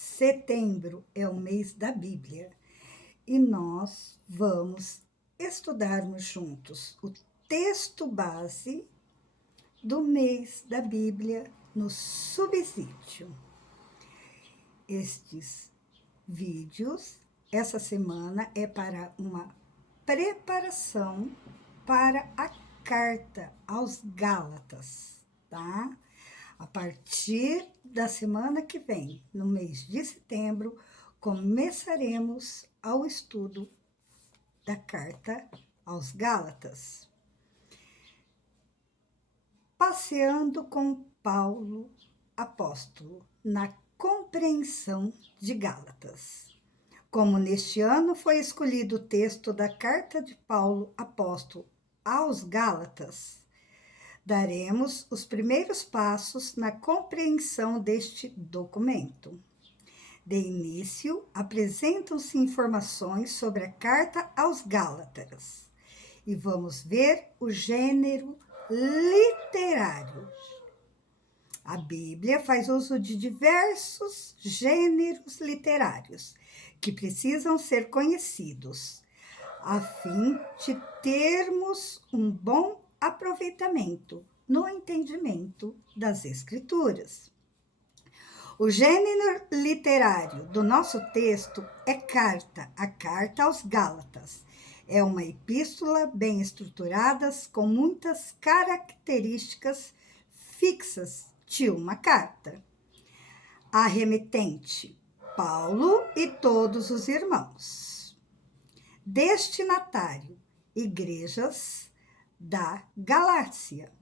Setembro é o mês da Bíblia e nós vamos estudarmos juntos o texto base do mês da Bíblia no subsídio. Estes vídeos, essa semana, é para uma preparação para a carta aos Gálatas, tá? A partir da semana que vem, no mês de setembro, começaremos ao estudo da carta aos Gálatas. Passeando com Paulo, apóstolo, na compreensão de Gálatas. Como neste ano foi escolhido o texto da carta de Paulo, apóstolo, aos Gálatas, daremos os primeiros passos na compreensão deste documento. De início, apresentam-se informações sobre a carta aos Gálatas e vamos ver o gênero literário. A Bíblia faz uso de diversos gêneros literários que precisam ser conhecidos, a fim de termos um bom aproveitamento no entendimento das Escrituras. O gênero literário do nosso texto é carta, a carta aos Gálatas. É uma epístola bem estruturada com muitas características fixas de uma carta. A remetente, Paulo e todos os irmãos. Destinatário, igrejas da Galácia.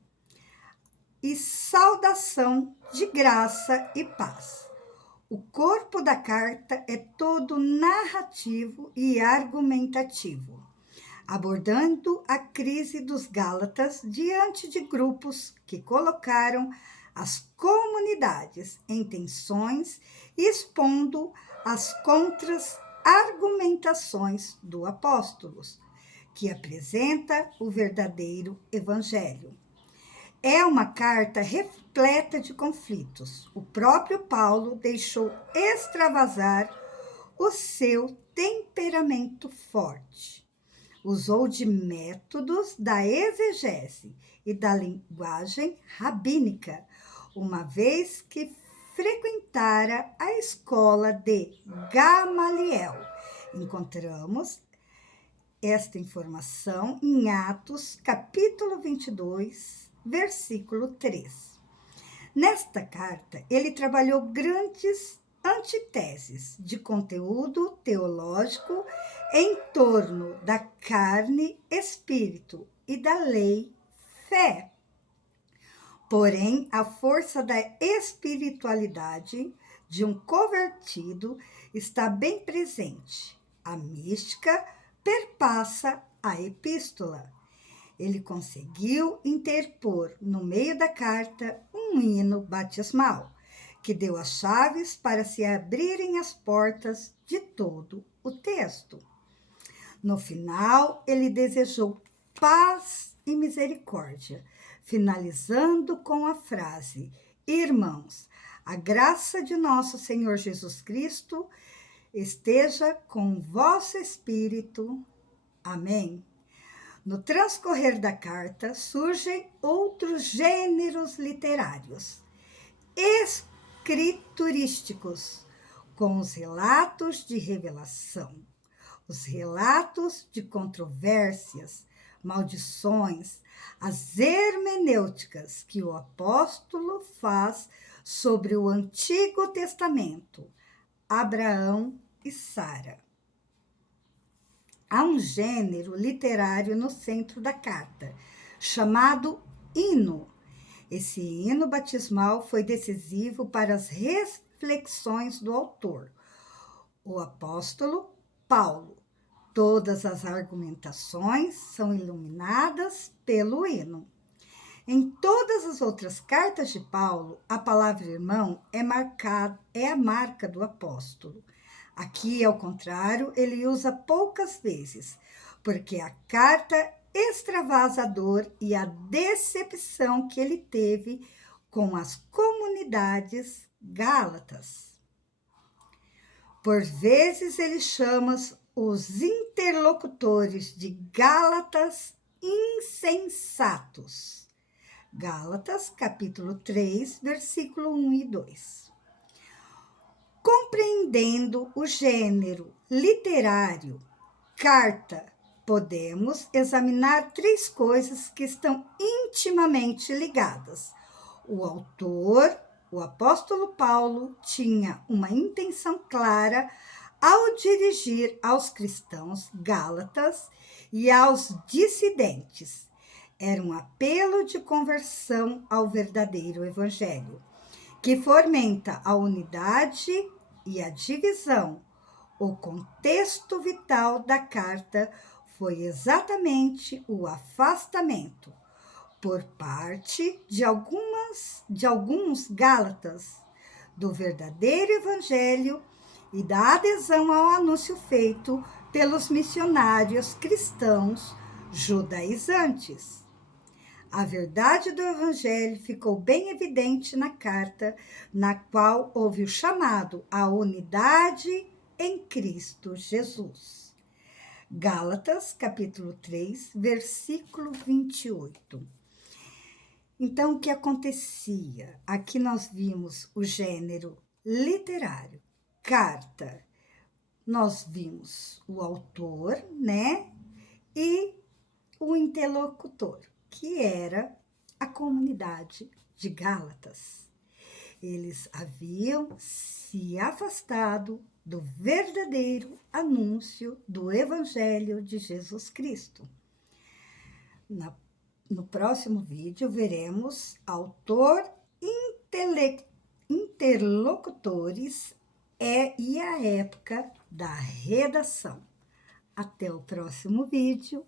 E saudação de graça e paz. O corpo da carta é todo narrativo e argumentativo, abordando a crise dos Gálatas diante de grupos que colocaram as comunidades em tensões e expondo as contra-argumentações do apóstolo, que apresenta o verdadeiro evangelho. É uma carta repleta de conflitos. O próprio Paulo deixou extravasar o seu temperamento forte. Usou de métodos da exegese e da linguagem rabínica, uma vez que frequentara a escola de Gamaliel. Encontramos esta informação em Atos, capítulo 22, versículo 3. Nesta carta, ele trabalhou grandes antiteses de conteúdo teológico em torno da carne, espírito e da lei, fé. Porém, a força da espiritualidade de um convertido está bem presente. A mística perpassa a epístola. Ele conseguiu interpor no meio da carta um hino batismal, que deu as chaves para se abrirem as portas de todo o texto. No final, ele desejou paz e misericórdia, finalizando com a frase: Irmãos, a graça de nosso Senhor Jesus Cristo esteja com o vosso espírito. Amém. No transcorrer da carta, surgem outros gêneros literários, escriturísticos, com os relatos de revelação, os relatos de controvérsias, maldições, as hermenêuticas que o apóstolo faz sobre o Antigo Testamento, Abraão e Sara. Há um gênero literário no centro da carta, chamado hino. Esse hino batismal foi decisivo para as reflexões do autor, o apóstolo Paulo. Todas as argumentações são iluminadas pelo hino. Em todas as outras cartas de Paulo, a palavra irmão é a marca do apóstolo. Aqui, ao contrário, ele usa poucas vezes, porque a carta extravasa a dor e a decepção que ele teve com as comunidades gálatas. Por vezes ele chama os interlocutores de Gálatas insensatos. Gálatas, capítulo 3, versículo 1 e 2. Compreendendo o gênero literário carta, podemos examinar três coisas que estão intimamente ligadas. O autor, o apóstolo Paulo, tinha uma intenção clara ao dirigir aos cristãos gálatas e aos dissidentes. Era um apelo de conversão ao verdadeiro evangelho, que fomenta a unidade e a divisão. O contexto vital da carta foi exatamente o afastamento, por parte de alguns gálatas, do verdadeiro evangelho e da adesão ao anúncio feito pelos missionários cristãos judaizantes. A verdade do evangelho ficou bem evidente na carta, na qual houve o chamado à unidade em Cristo Jesus. Gálatas, capítulo 3, versículo 28. Então, o que acontecia? Aqui nós vimos o gênero literário, carta. Nós vimos o autor, né? E o interlocutor, que era a comunidade de Gálatas. Eles haviam se afastado do verdadeiro anúncio do Evangelho de Jesus Cristo. No próximo vídeo, veremos autor, interlocutores e a época da redação. Até o próximo vídeo.